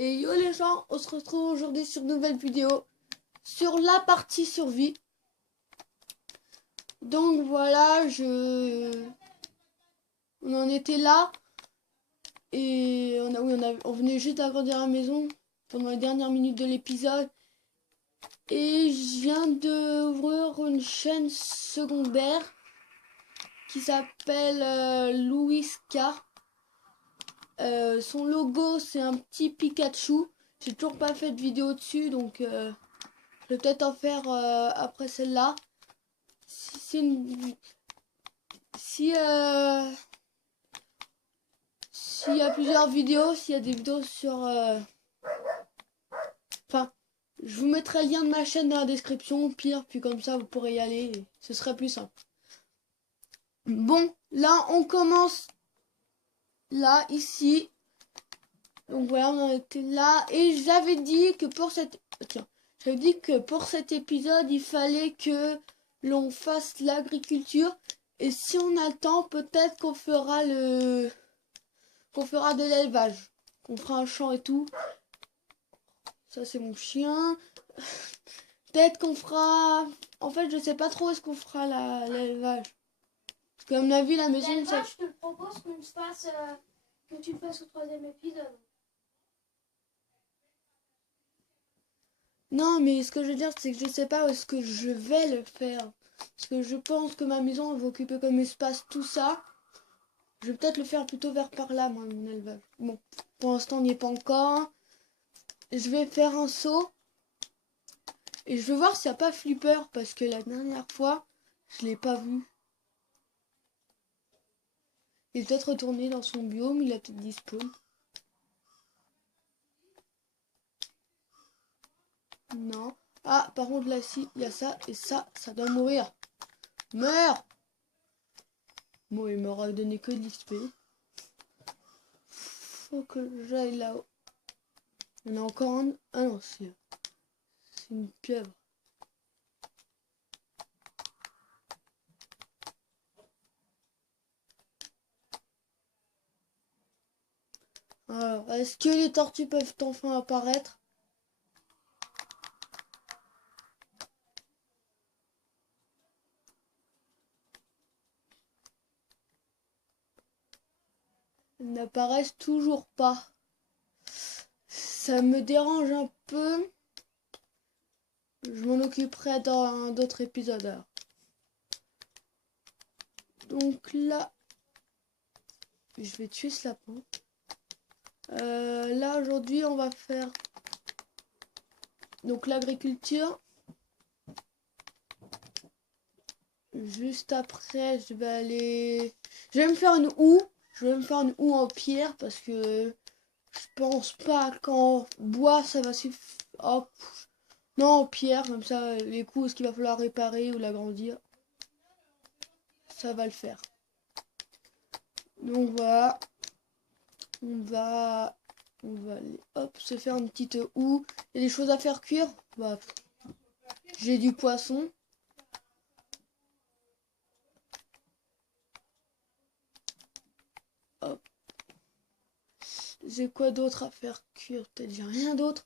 Et yo les gens, on se retrouve aujourd'hui sur une nouvelle vidéo sur la partie survie. Donc voilà, on en était là et on venait juste d'agrandir la maison pendant les dernières minutes de l'épisode. Et je viens d'ouvrir une chaîne secondaire qui s'appelle Louis K. Son logo c'est un petit Pikachu. J'ai toujours pas fait de vidéo dessus, donc je vais peut-être en faire après celle-là. Si s'il y a plusieurs vidéos, s'il y a des vidéos sur enfin, je vous mettrai le lien de ma chaîne dans la description au pire, puis comme ça vous pourrez y aller et ce serait plus simple. Bon, là on commence là ici. Donc voilà, on en était là et j'avais dit que pour cet épisode, il fallait que l'on fasse l'agriculture. Et si on a le temps, peut-être qu'on fera de l'élevage. Qu'on fera un champ et tout. Ça, c'est mon chien. Peut-être qu'on fera... En fait, je sais pas trop où est-ce qu'on fera l'élevage. Parce qu'à mon avis, la maison... L'élevage, je te le propose que tu le fasses au 3e épisode. Non, mais ce que je veux dire, c'est que je sais pas où est-ce que je vais le faire. Parce que je pense que ma maison elle va occuper comme espace tout ça. Je vais peut-être le faire plutôt vers par là, moi, mon élevage. Bon, pour l'instant, on n'y est pas encore. Je vais faire un saut. Et je vais voir s'il n'y a pas Flipper. Parce que la dernière fois, je l'ai pas vu. Il est peut-être retourné dans son biome. Il a peut-être disparu. Non. Ah, par contre, là, si, il y a ça. Et ça doit mourir. Meurs! Bon, il m'aura donné que de l'XP. Faut que j'aille là-haut. Il y en a encore un. Ah non, c'est une pieuvre. Alors, est-ce que les tortues peuvent enfin apparaître? Elles n'apparaissent toujours pas. Ça me dérange un peu. Je m'en occuperai dans d'autres épisodes. Alors. Donc là, je vais tuer ce lapin. Là, aujourd'hui, on va faire donc l'agriculture. Juste après, je vais me faire une houe. Je vais me faire une houe en pierre parce que je pense pas qu'en bois ça va suffire. Oh, non, en pierre, comme ça, les coups, est-ce qu'il va falloir réparer ou l'agrandir, ça va le faire. Donc voilà, on va aller, hop, se faire une petite houe. Il y a des choses à faire cuire. Bah, j'ai du poisson. Hop. J'ai quoi d'autre à faire cuire? Peut-être j'ai rien d'autre.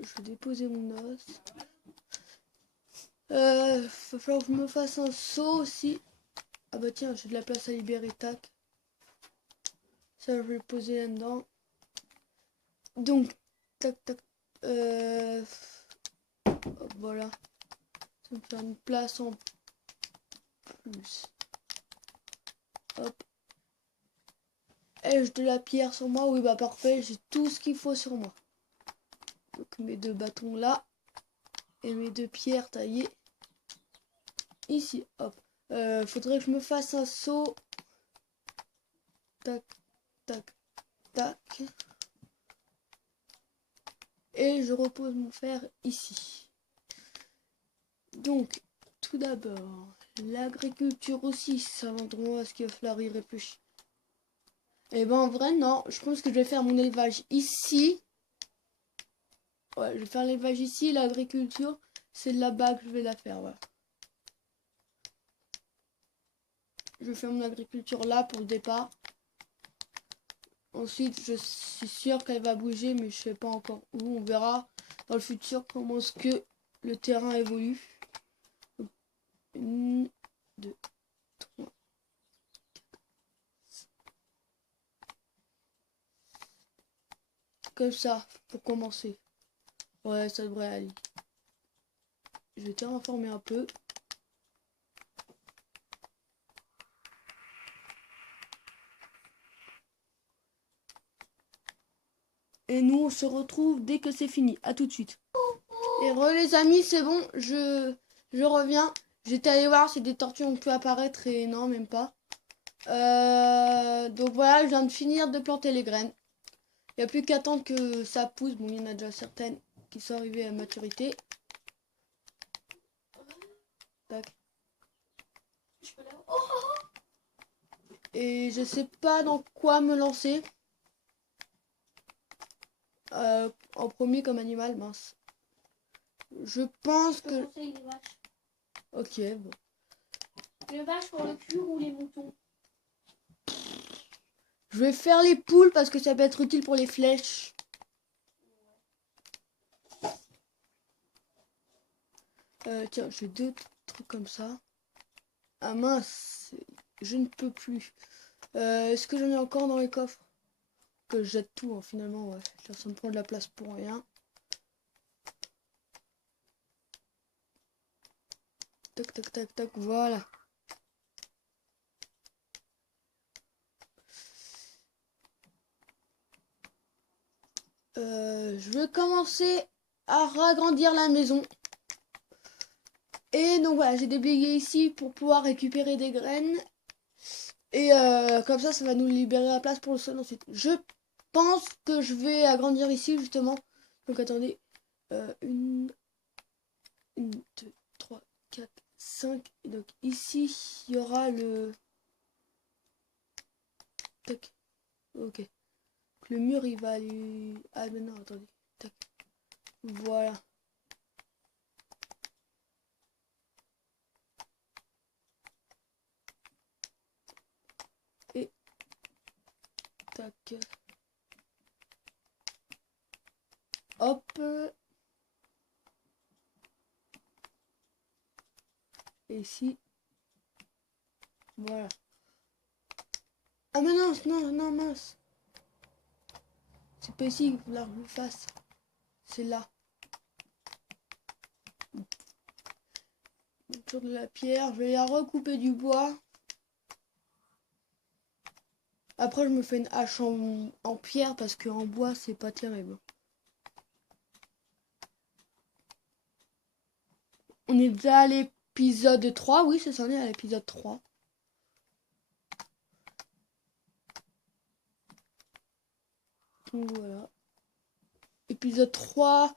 Je vais déposer mon os. Va falloir que je me fasse un seau aussi. Ah bah tiens, j'ai de la place à libérer, tac. Ça, je vais le poser là-dedans. Donc, tac, tac. Hop, voilà. Ça me fait une place en plus. Hop. Ai-je de la pierre sur moi? Oui, bah parfait, j'ai tout ce qu'il faut sur moi. Donc mes 2 bâtons là. Et mes 2 pierres taillées. Ici, hop. Faudrait que je me fasse un seau. Tac, tac, tac. Et je repose mon fer ici. Donc, tout d'abord, l'agriculture aussi, c'est un endroit à ce qu'il va falloir y réfléchir. Et ben en vrai, non, je pense que je vais faire mon élevage ici. Ouais, je vais faire l'élevage ici, l'agriculture, c'est là-bas que je vais la faire, voilà. Je vais faire mon agriculture là pour le départ. Ensuite, je suis sûre qu'elle va bouger, mais je sais pas encore où. On verra dans le futur comment est-ce que le terrain évolue. 1, 2, 3. Comme ça, pour commencer. Ouais, ça devrait aller. Je vais terraformer un peu. Et nous, on se retrouve dès que c'est fini. À tout de suite. Et les amis, c'est bon, je reviens. J'étais allé voir si des tortues ont pu apparaître et non, même pas. Donc voilà, je viens de finir de planter les graines. Il n'y a plus qu'à attendre que ça pousse. Bon, il y en a déjà certaines qui sont arrivées à maturité. Tac. Et je sais pas dans quoi me lancer. En premier comme animal, mince. Je pense que... conseille les vaches. Ok, bon. Les vaches pour le cul ou les moutons? Je vais faire les poules parce que ça peut être utile pour les flèches. Tiens, j'ai 2 trucs comme ça. Ah mince, je ne peux plus. Est-ce que j'en ai encore dans les coffres? Que je jette tout, hein, finalement, ouais. Ça me prend de la place pour rien. Tac, tac, tac, tac, voilà. Je vais commencer à ragrandir la maison. Et donc voilà, j'ai déblayé ici pour pouvoir récupérer des graines. Et comme ça va nous libérer la place pour le sol ensuite. Je pense que je vais agrandir ici justement. Donc attendez. 1, 2, 3, 4, 5. Et donc ici, il y aura le... Tac. Ok. Le mur, il va aller... Ah mais non, attendez. Tac. Voilà. Et... Tac. Hop. Et ici. Voilà. Ah mais non, non, non, mince. C'est pas ici qu'il faut la refasse. C'est là. Autour de la pierre, je vais la recouper du bois. Après, je me fais une hache en pierre parce qu'en bois, c'est pas terrible. On est déjà à l'épisode 3. Oui, c'est ça, on est à l'épisode 3. Donc voilà. Épisode 3.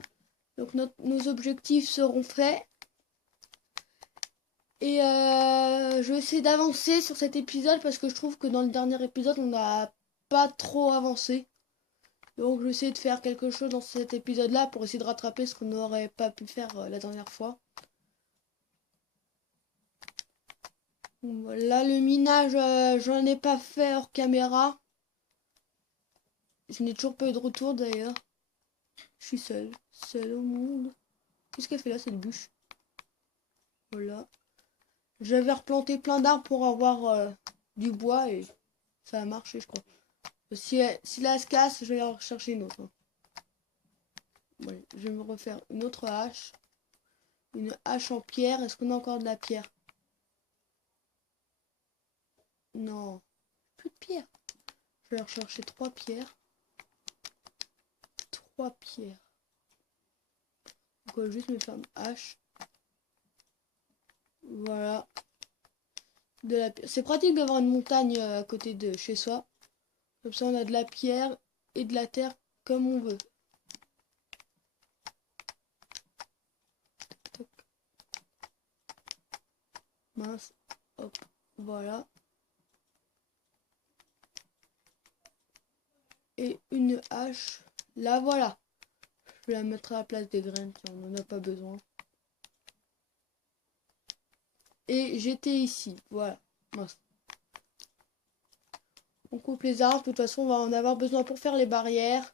Donc nos objectifs seront faits. Et je vais essayer d'avancer sur cet épisode parce que je trouve que dans le dernier épisode, on n'a pas trop avancé. Donc je vais essayer de faire quelque chose dans cet épisode-là pour essayer de rattraper ce qu'on n'aurait pas pu faire la dernière fois. Voilà, le minage, j'en ai pas fait hors caméra. Je n'ai toujours pas eu de retour d'ailleurs. Je suis seule au monde. Qu'est-ce qu'elle fait là, cette bûche? Voilà. J'avais replanté plein d'arbres pour avoir du bois et ça a marché, je crois. Si là elle se casse, je vais aller rechercher une autre. Ouais, je vais me refaire une autre hache. Une hache en pierre. Est-ce qu'on a encore de la pierre? Non. Plus de pierre. Je vais rechercher 3 pierres. 3 pierres. Donc on va juste me faire une hache. Voilà. De la pierre. C'est pratique d'avoir une montagne à côté de chez soi. Comme ça on a de la pierre et de la terre comme on veut. Toc. Mince. Hop. Voilà. Et une hache. Là voilà. Je vais la mettre à la place des graines. On n'en a pas besoin. Et j'étais ici. Voilà. Mince. On coupe les arbres. De toute façon, on va en avoir besoin pour faire les barrières,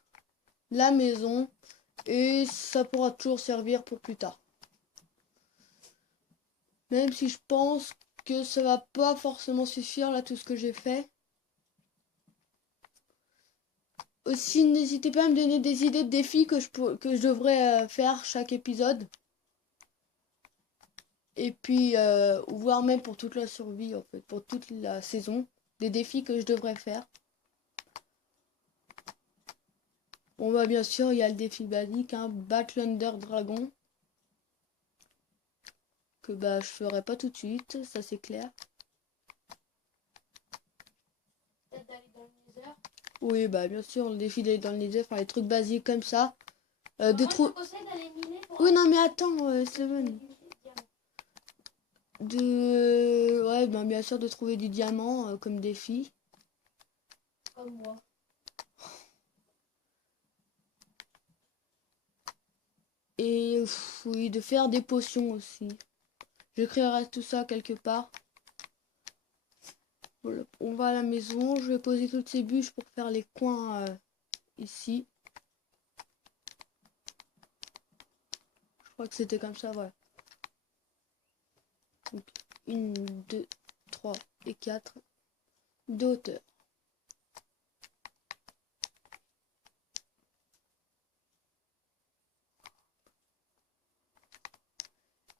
la maison. Et ça pourra toujours servir pour plus tard. Même si je pense que ça va pas forcément suffire là tout ce que j'ai fait. Aussi, n'hésitez pas à me donner des idées de défis que je devrais faire chaque épisode. Et puis, voire même pour toute la survie, en fait, pour toute la saison. Des défis que je devrais faire. Bon, bah, bien sûr, il y a le défi basique, hein, battre l'Under Dragon. Que bah, je ferai pas tout de suite, ça c'est clair. Peut-être d'aller dans le Nether. Oui, bah, bien sûr, le défi d'aller dans le Nether, faire les trucs basiques comme ça. Moi, je te conseille d'aller miner pour... Oui, non, mais attends, Steven. Ouais, ben bien sûr, de trouver du diamant comme défi. Comme moi. Et oui, de faire des potions aussi. J'écrirai tout ça quelque part. Voilà, on va à la maison. Je vais poser toutes ces bûches pour faire les coins ici. Je crois que c'était comme ça, voilà. Donc, 1, 2, 3 et 4 de hauteur.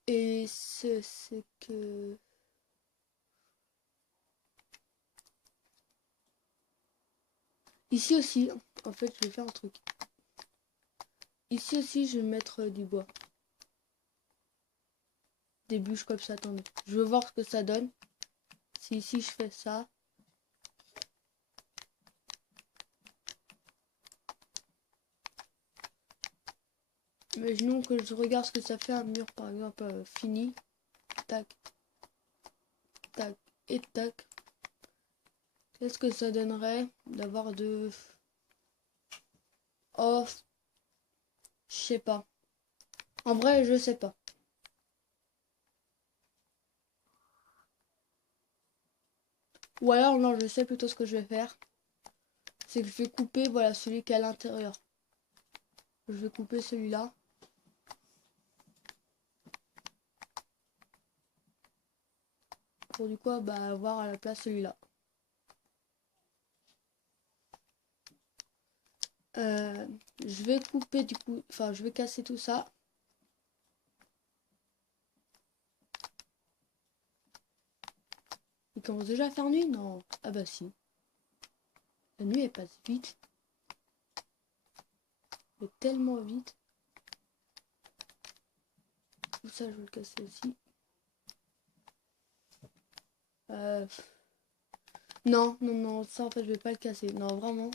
Et c'est que... Ici aussi, en fait, je vais faire un truc. Ici aussi, je vais mettre du bois. Des bûches comme ça, attendez. Je veux voir ce que ça donne. Si ici, je fais ça. Imaginons que je regarde ce que ça fait un mur, par exemple, fini. Tac, tac et tac. Qu'est-ce que ça donnerait d'avoir de... Oh, je sais pas. En vrai, je sais pas. Ou alors, non, je sais plutôt ce que je vais faire. C'est que je vais couper, voilà, celui qui est à l'intérieur. Je vais couper celui-là. Pour du coup, bah, avoir à la place celui-là. Je vais couper du coup, enfin, je vais casser tout ça. Il commence déjà à faire nuit? Non. Ah bah si. La nuit, elle passe vite. Mais tellement vite. Tout ça, je vais le casser aussi. Non, non, non, ça en fait, je vais pas le casser. Non, vraiment.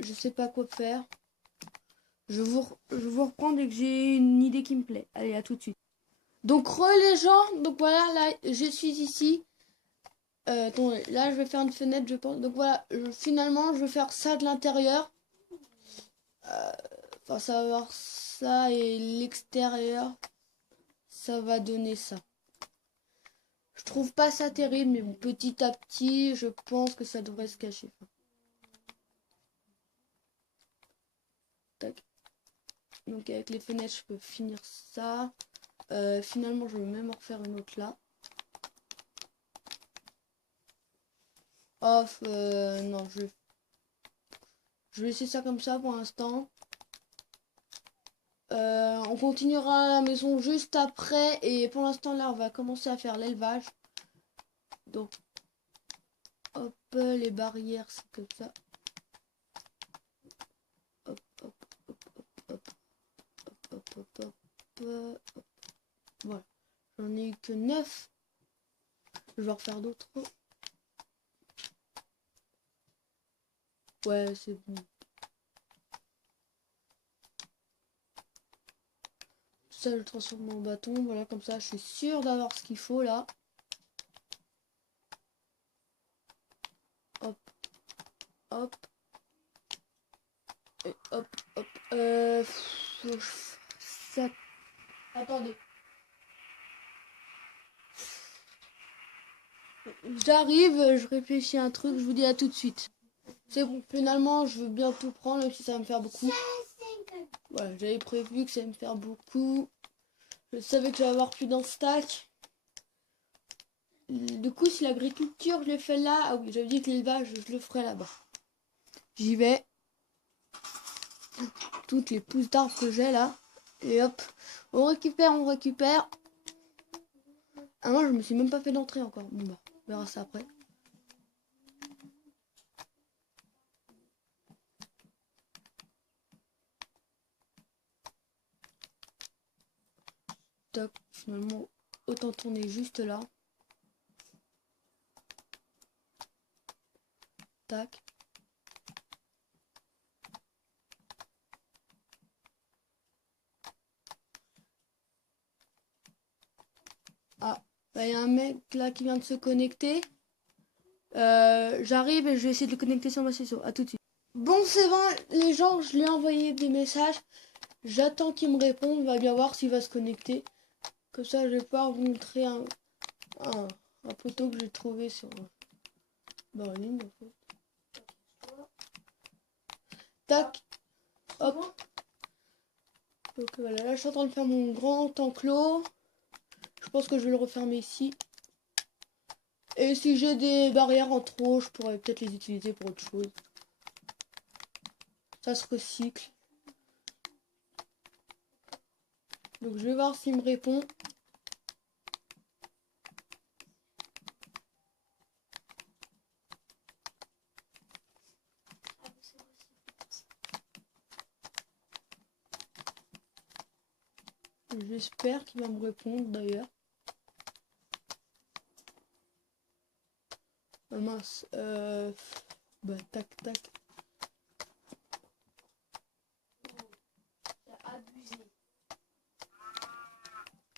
Je sais pas quoi faire. Je vous reprends dès que j'ai une idée qui me plaît. Allez, à tout de suite. Donc, les gens. Donc voilà, là, je suis ici. Attends, là, je vais faire une fenêtre, je pense. Donc voilà, finalement, je vais faire ça de l'intérieur. Enfin, ça va avoir ça et l'extérieur. Ça va donner ça. Je trouve pas ça terrible, mais bon, petit à petit, je pense que ça devrait se cacher. Tac. Donc avec les fenêtres, je peux finir ça. Finalement, je vais même en refaire une autre là. Off, non, je vais laisser ça comme ça pour l'instant. On continuera à la maison juste après. Et pour l'instant, là, on va commencer à faire l'élevage. Donc, hop, les barrières, c'est comme ça. Hop, hop, hop, hop, hop, hop, hop, hop, hop. Voilà. J'en ai eu que 9. Je vais en refaire d'autres. Ouais, c'est bon. Tout ça, je le transforme en bâton. Voilà, comme ça, je suis sûre d'avoir ce qu'il faut là. Hop, hop. Et hop, hop. Ça... Attendez. J'arrive, je réfléchis à un truc, je vous dis à tout de suite. C'est bon, finalement, je veux bien tout prendre, même si ça va me faire beaucoup. Ouais, j'avais prévu que ça allait me faire beaucoup. Je savais que j'allais avoir plus d'un stack. Du coup, si l'agriculture, je l'ai fait là, ah oui, j'avais dit que l'élevage, je le ferai là-bas. J'y vais. Toutes les pousses d'arbres que j'ai là. Et hop, on récupère, on récupère. Ah, moi, je me suis même pas fait d'entrée encore. Bon, bah, on verra ça après. Tac, finalement, autant tourner juste là. Tac. Ah, il y a un mec là qui vient de se connecter. J'arrive et je vais essayer de le connecter sur ma session. À tout de suite. Bon, c'est bon, les gens, je lui ai envoyé des messages. J'attends qu'il me réponde. On va bien voir s'il va se connecter. Comme ça, je vais pouvoir vous montrer un, un poteau que j'ai trouvé sur dans la ligne. En fait. Tac. Hop. Donc voilà, là je suis en train de faire mon grand enclos. Je pense que je vais le refermer ici. Et si j'ai des barrières en trop, je pourrais peut-être les utiliser pour autre chose. Ça se recycle. Donc je vais voir s'il me répond. J'espère qu'il va me répondre d'ailleurs. Ah mince. Bah tac tac.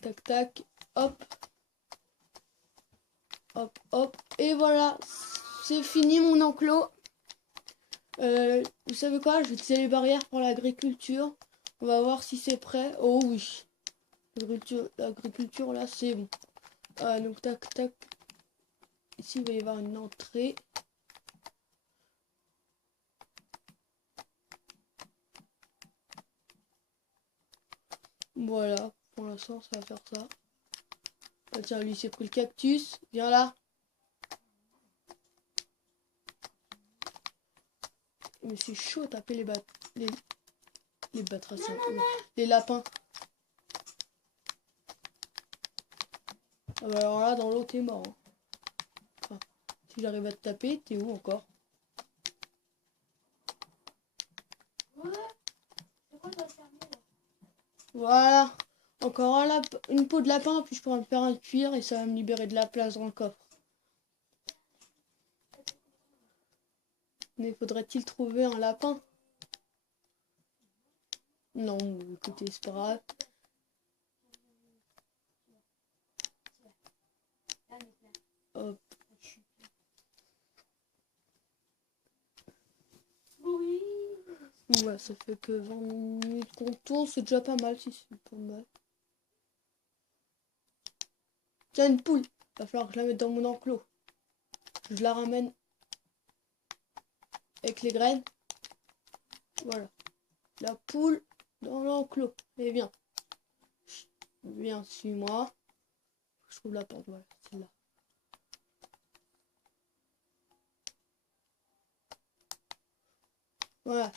Tac tac. Hop. Hop hop. Et voilà. C'est fini mon enclos. Vous savez quoi? Je vais utiliser les barrières pour l'agriculture. On va voir si c'est prêt. Oh oui. L'agriculture là c'est bon. Donc tac tac. Ici il va y avoir une entrée. Voilà. Pour l'instant ça va faire ça. Ah, tiens, lui s'est pris le cactus. Viens là. Mais c'est chaud à taper les batraciens. Les lapins. Ah bah alors là, dans l'eau, t'es mort. Hein. Enfin, si j'arrive à te taper, t'es où encore? Voilà. Encore une peau de lapin, puis je pourrais me faire un cuir et ça va me libérer de la place dans le coffre. Mais faudrait-il trouver un lapin? Non, écoutez, c'est pas grave. Hop. Ouais, ça fait que 20 minutes qu'on tourne, c'est déjà pas mal si c'est pas mal. Tiens, une poule. Va falloir que je la mette dans mon enclos. Je la ramène avec les graines. Voilà. La poule dans l'enclos. Et viens. Viens, suis-moi. Je trouve la porte, voilà, celle-là. Voilà.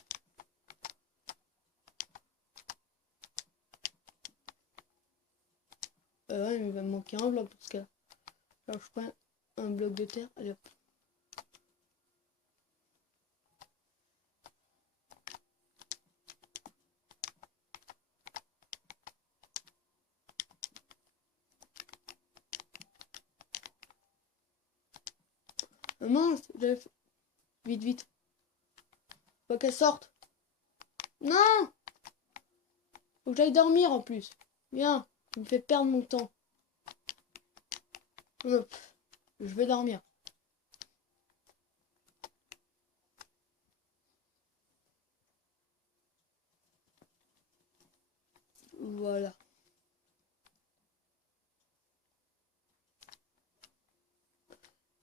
Ouais, mais il va me manquer un bloc dans ce cas. Alors je prends un bloc de terre. Allez hop. Mince, vite, vite. Faut qu'elle sorte. Non! Faut que j'aille dormir en plus. Viens, tu me fais perdre mon temps. Hop. Je vais dormir. Voilà.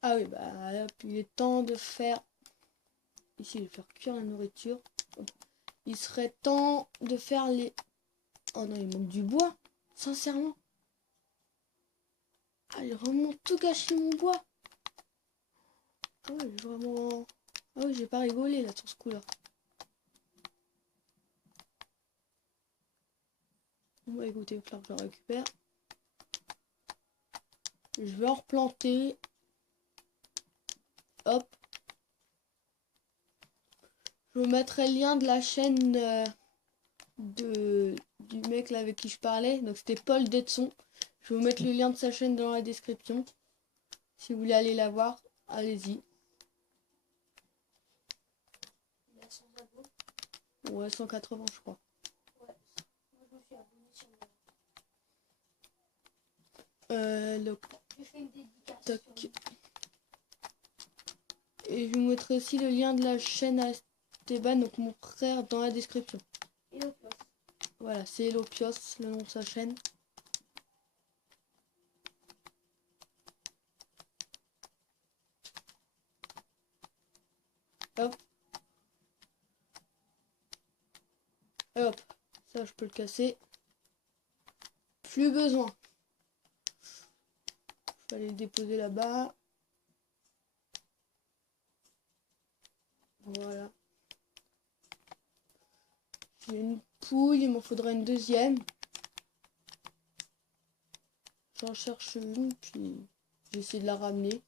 Ah oui, bah hop, il est temps de faire... Ici, je vais faire cuire la nourriture. Il serait temps de faire les... Oh non, il manque du bois. Sincèrement. Ah, il remonte tout gâché mon bois. Ah ouais, j'ai vraiment... Ah oui, j'ai pas rigolé là sur ce coup-là. Bon, écoutez, il va falloir que je le récupère. Je vais en replanter. Hop. Je vous mettrai le lien de la chaîne du mec là avec qui je parlais. Donc c'était Paul Detson. Je vais vous mettre le lien de sa chaîne dans la description. Si vous voulez aller la voir, allez-y. Il a 100 abos. Ouais, 180 je crois. Ouais. Moi, je me suis abonné sur Le J'ai fait une dédicace. toc. Sur Et je vous mettrai aussi le lien de la chaîne à Esteban, donc mon frère, dans la description. Et le poste. Voilà, c'est Elopios, le nom de sa chaîne. Hop. Et hop. Ça, je peux le casser. Plus besoin. Je vais aller le déposer là-bas. Voilà. J'ai une poule, il m'en faudrait une deuxième. J'en cherche une, puis j'essaie de la ramener.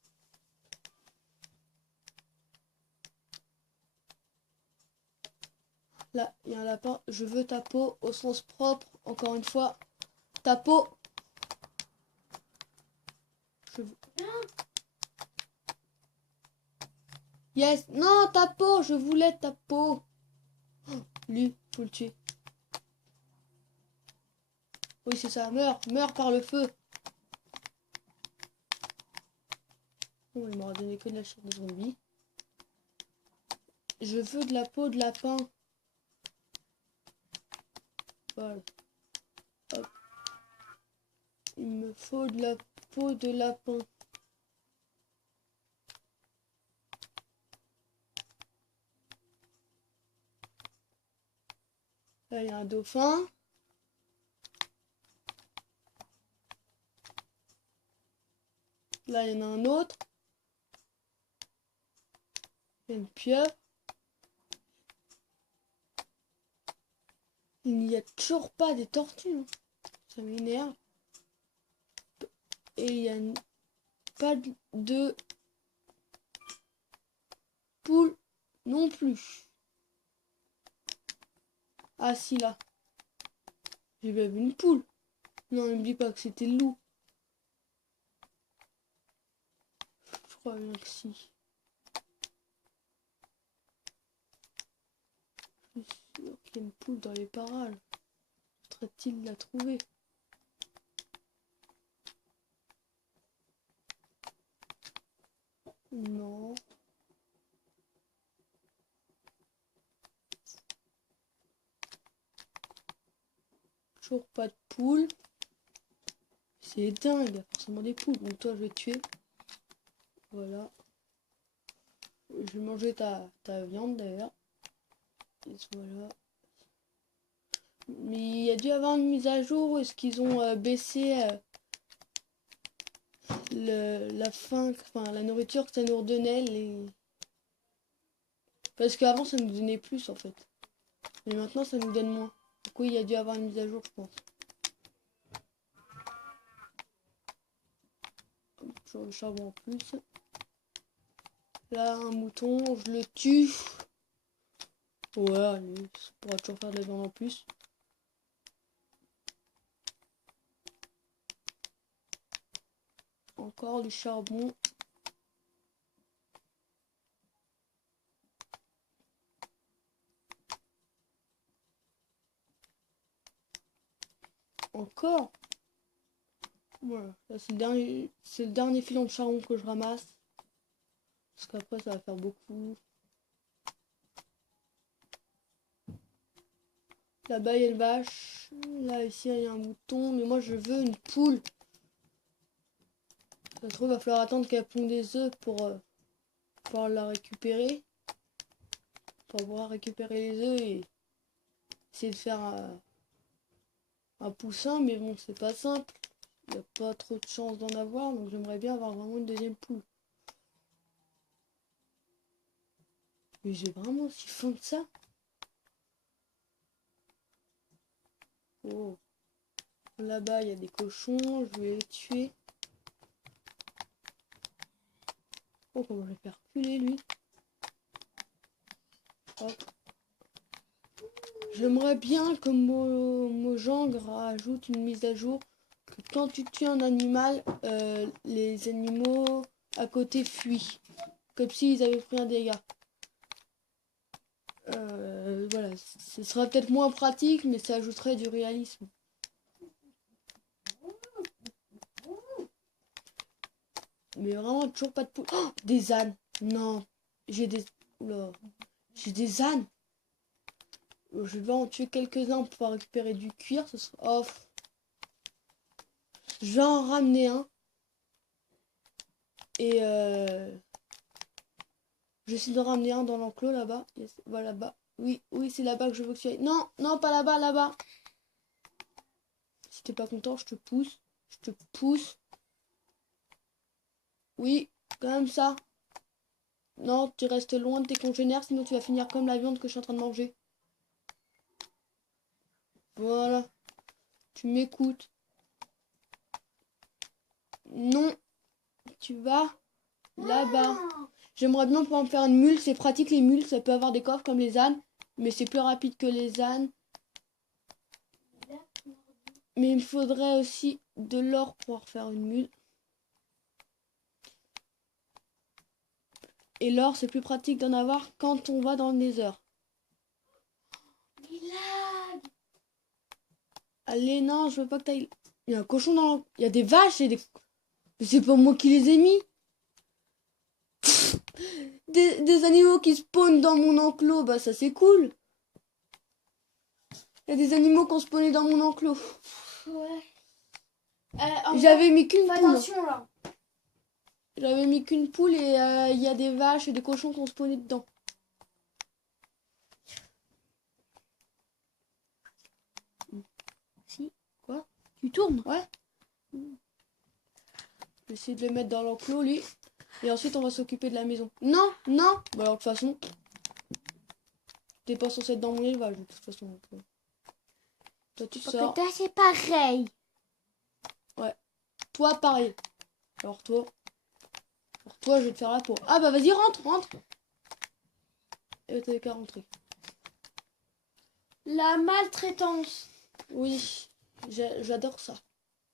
Là, il y a un lapin. Je veux ta peau au sens propre. Encore une fois, ta peau. Je veux... Yes. Non, ta peau. Je voulais ta peau. Oh, lui, faut le tuer. Oui, c'est ça. Meurs. Meurs par le feu. Oh, il m'aura donné que de la chair de zombie. Je veux de la peau de lapin. Voilà. Hop. Il me faut de la peau de lapin. Là, il y a un dauphin. Là, il y en a un autre. Il y a une pieuvre. Il n'y a toujours pas des tortues. Hein. Ça m'énerve. Et il n'y a pas de poule non plus. Ah si, là. J'ai bien vu une poule. Non, n'oublie pas que c'était le loup. Je crois bien que si. Je suis sûr qu'il y a une poule dans les parages. Serait-il de la trouver? Non. Toujours pas de poule. C'est dingue, il y a forcément des poules. Donc toi, je vais te tuer. Voilà. Je vais manger ta viande d'ailleurs. Et voilà. Mais il y a dû avoir une mise à jour où est-ce qu'ils ont baissé la faim, enfin la nourriture que ça nous redonnait. Parce qu'avant ça nous donnait plus en fait. Mais maintenant ça nous donne moins. Du coup il y a dû avoir une mise à jour je pense. Toujours le charbon en plus. Là un mouton, je le tue. Ouais, allez, ça pourra toujours faire de la viande en plus. Encore du charbon. Encore. Voilà, là c'est le dernier filon de charbon que je ramasse. Parce qu'après ça va faire beaucoup. Là-bas il y a une vache. Là ici il y a un mouton. Mais moi je veux une poule. Ça se trouve, il va falloir attendre qu'elle ponde des œufs pour pouvoir la récupérer. Pour pouvoir récupérer les œufs et essayer de faire un poussin. Mais bon, c'est pas simple. Il n'y a pas trop de chance d'en avoir. Donc j'aimerais bien avoir vraiment une deuxième poule. Mais j'ai vraiment si faim que ça. Oh. Là-bas, il y a des cochons. Je vais les tuer. Oh, comment je vais faire reculer lui. Hop. J'aimerais bien que Mojang rajoute une mise à jour. Que quand tu tues un animal, les animaux à côté fuient. Comme s'ils avaient pris un dégât. Voilà, ce sera peut-être moins pratique, mais ça ajouterait du réalisme. Mais vraiment, toujours pas de poule. Oh, des ânes. Non, j'ai des... Oula. J'ai des ânes. Je vais en tuer quelques-uns pour pouvoir récupérer du cuir. Ce sera... Oh. Je vais en ramener un. Et j'essaie de ramener un dans l'enclos là-bas. Yes. Voilà, là-bas. Oui, oui, c'est là-bas que je veux que tu ailles. Non, non, pas là-bas, là-bas. Si t'es pas content, je te pousse. Je te pousse. Oui, comme ça. Non, tu restes loin de tes congénères, sinon tu vas finir comme la viande que je suis en train de manger. Voilà. Tu m'écoutes. Non. Tu vas là-bas. J'aimerais bien pouvoir me faire une mule. C'est pratique les mules. Ça peut avoir des coffres comme les ânes. Mais c'est plus rapide que les ânes. Mais il me faudrait aussi de l'or pour pouvoir faire une mule. Et l'or, c'est plus pratique d'en avoir quand on va dans le Nether. Allez, non, je veux pas que t'ailles. Il y a un cochon dans l'enclos. Il y a des vaches et des... Mais c'est pas moi qui les ai mis. Des animaux qui spawnent dans mon enclos, bah ça c'est cool. Il y a des animaux qui ont spawné dans mon enclos. Ouais. J'avais mis qu'une poule. Attention là. J'avais mis qu'une poule et il y a des vaches et des cochons qui ont spawné dedans. Si. Quoi? Tu tournes? Ouais. Je vais essayer de le mettre dans l'enclos lui. Et ensuite on va s'occuper de la maison. Non, non. Bah alors de toute façon, t'es pas censé être dans mon élevage de toute façon. Donc, toi tu sors. Toi c'est pareil. Ouais. Toi pareil. Alors toi. Alors toi je vais te faire la peau. Ah bah vas-y rentre, rentre. Et t'avais qu'à rentrer. La maltraitance. Oui. J'adore ça.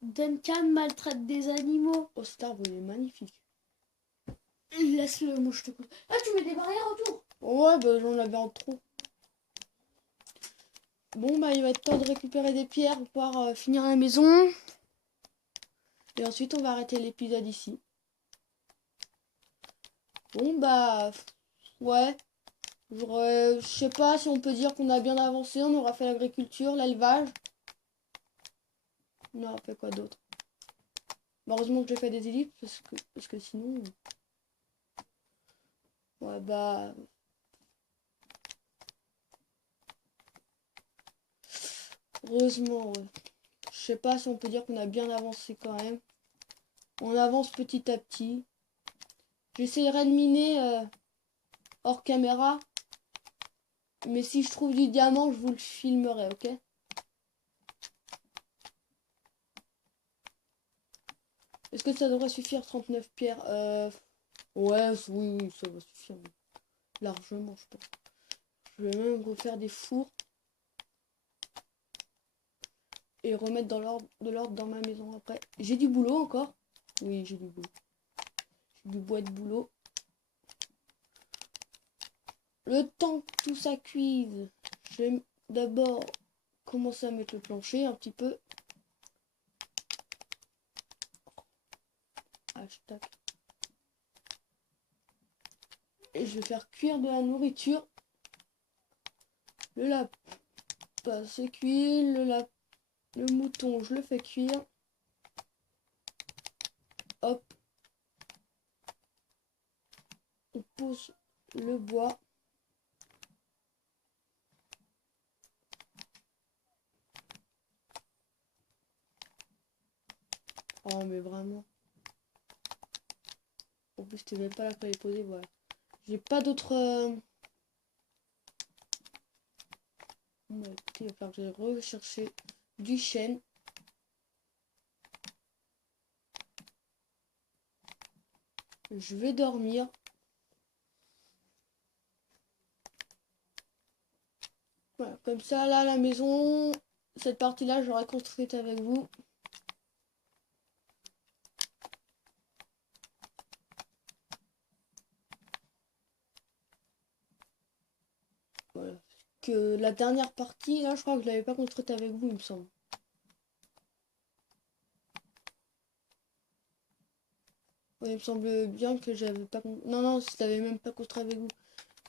Duncan maltraite des animaux. Oh cet arbre il est magnifique. Laisse-le, moi je te coupe. Ah, tu mets des barrières autour. Ouais bah j'en avais en trop. Bon bah il va être temps de récupérer des pierres pour pouvoir finir la maison. Et ensuite on va arrêter l'épisode ici. Bon bah ouais. Je sais pas si on peut dire qu'on a bien avancé. On aura fait l'agriculture, l'élevage. On aura fait quoi d'autre? Bah, heureusement que j'ai fait des ellipses parce que sinon... Ouais bah... Heureusement ouais. Je sais pas si on peut dire qu'on a bien avancé quand même. On avance petit à petit. J'essaierai de miner hors caméra. Mais si je trouve du diamant, je vous le filmerai, ok? Est-ce que ça devrait suffire 39 pierres? Ouais, oui, oui, ça va suffire. Largement, je pense. Je vais même refaire des fours. Et remettre de l'ordre dans ma maison après. J'ai du boulot encore? Oui, j'ai du boulot. J'ai du bois de boulot. Le temps que tout ça cuise, je vais d'abord commencer à mettre le plancher un petit peu. Hashtag. Et je vais faire cuire de la nourriture. Le lapin c'est cuit, le mouton je le fais cuire. Hop, On pose le bois. Oh mais vraiment. En plus c'était même pas là qu'il fallait poser, voilà. J'ai pas d'autres... Bah, écoutez, il va falloir que j'aille rechercher du chêne. Je vais dormir. Voilà, comme ça, là, la maison, cette partie-là, j'aurais construite avec vous. Voilà. Que la dernière partie, là, je crois que je l'avais pas construite avec vous, il me semble. Ouais, il me semble bien que j'avais pas... Non, non, je l'avais même pas construit avec vous.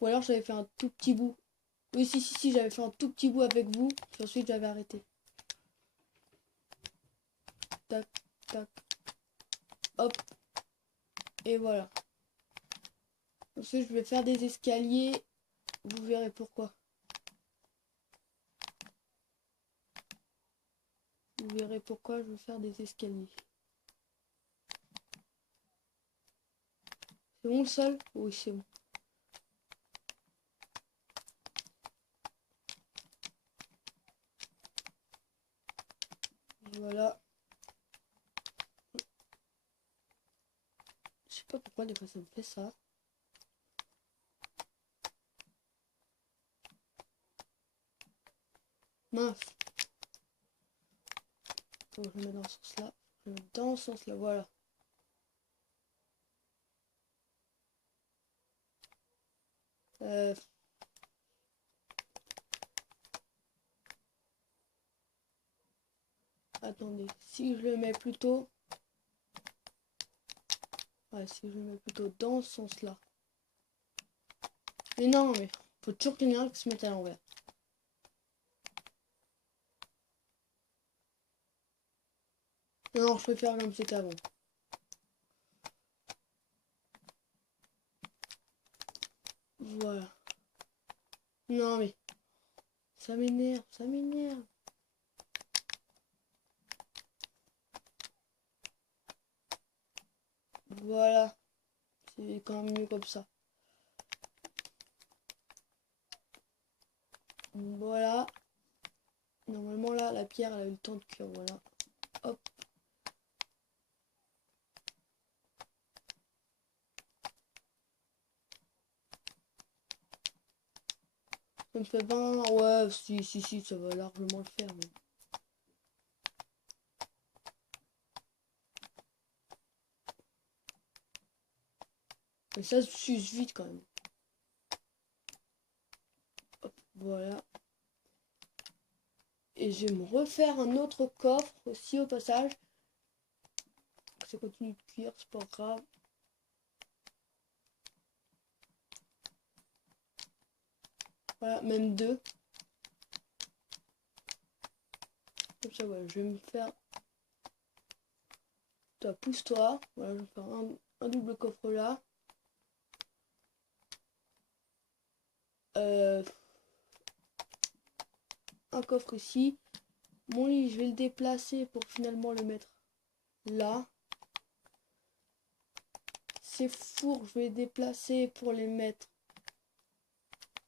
Ou alors j'avais fait un tout petit bout. Oui, si, j'avais fait un tout petit bout avec vous. Puis ensuite, j'avais arrêté. Tac, tac. Hop. Et voilà. Ensuite, je vais faire des escaliers. Vous verrez pourquoi. Vous verrez pourquoi je veux faire des escaliers. C'est bon le sol? Oui, c'est bon. Voilà. Je sais pas pourquoi des fois ça me fait ça. Mince. Faut que je le mette dans ce sens-là. Je le mets dans ce sens-là, voilà. Euh... Attendez, si je le mets plutôt... Ouais, si je le mets plutôt dans ce sens-là. Mais non, mais faut toujours qu'il y en ait un qui se mette à l'envers. Non, je préfère comme c'était avant. Voilà. Non, mais... Ça m'énerve, ça m'énerve. Voilà. C'est quand même mieux comme ça. Voilà. Normalement, là, la pierre, elle a eu le temps de cuire. Voilà. Hop. Ça me fait 20. Ouais, si, ça va largement le faire. Mais... Mais ça se s'use vite quand même. Hop, voilà. Et je vais me refaire un autre coffre aussi au passage. Ça continue de cuire, c'est pas grave. Voilà, même deux. Comme ça, voilà, je vais me faire... Toi, pousse-toi. Voilà, je vais faire un double coffre là. Un coffre ici. Mon lit, je vais le déplacer pour finalement le mettre là. Ces fours, je vais les déplacer pour les mettre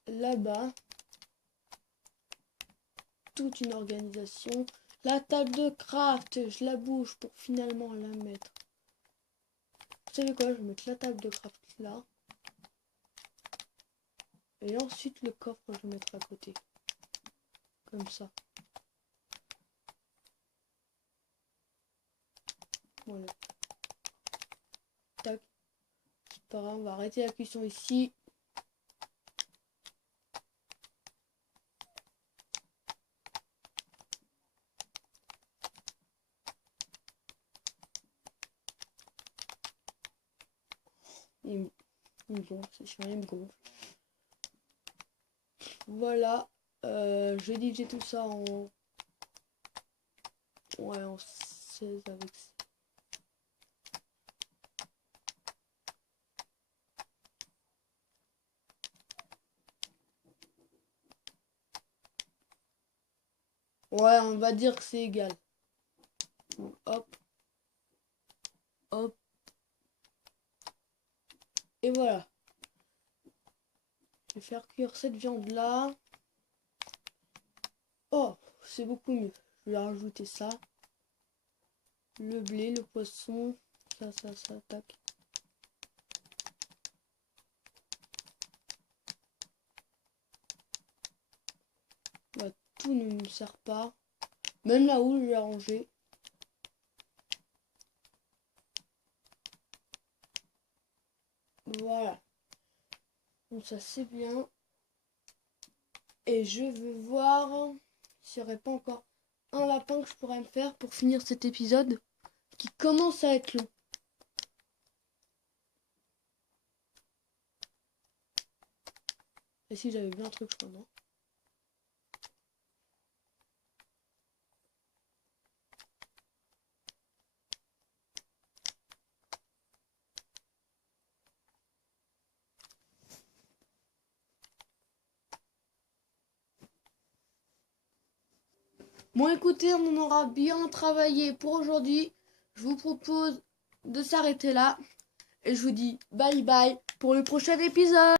là-bas. Toute une organisation. La table de craft, je la bouge pour finalement la mettre. Vous savez quoi, je vais mettre la table de craft là. Et ensuite le coffre, je vais mettre à côté. Comme ça. Voilà. Tac. C'est pas grave, on va arrêter la cuisson ici. Il me gonfle, c'est chiant, il me gonfle. Voilà. Je vais diviser tout ça en... Ouais, en 16 avec... Ouais, on va dire que c'est égal. Bon, hop, hop. Et voilà. Je vais faire cuire cette viande-là. Oh, c'est beaucoup mieux. Je vais rajouter ça. Le blé, le poisson. Ça, tac. Bah, tout ne me sert pas. Même là où je vais ranger. Voilà. Donc ça c'est bien. Et je veux voir s'il n'y aurait pas encore un lapin que je pourrais me faire pour finir cet épisode qui commence à être long. Et si j'avais bien un truc, je crois, non? Bon écoutez, on aura bien travaillé pour aujourd'hui. Je vous propose de s'arrêter là. Et je vous dis bye bye pour le prochain épisode.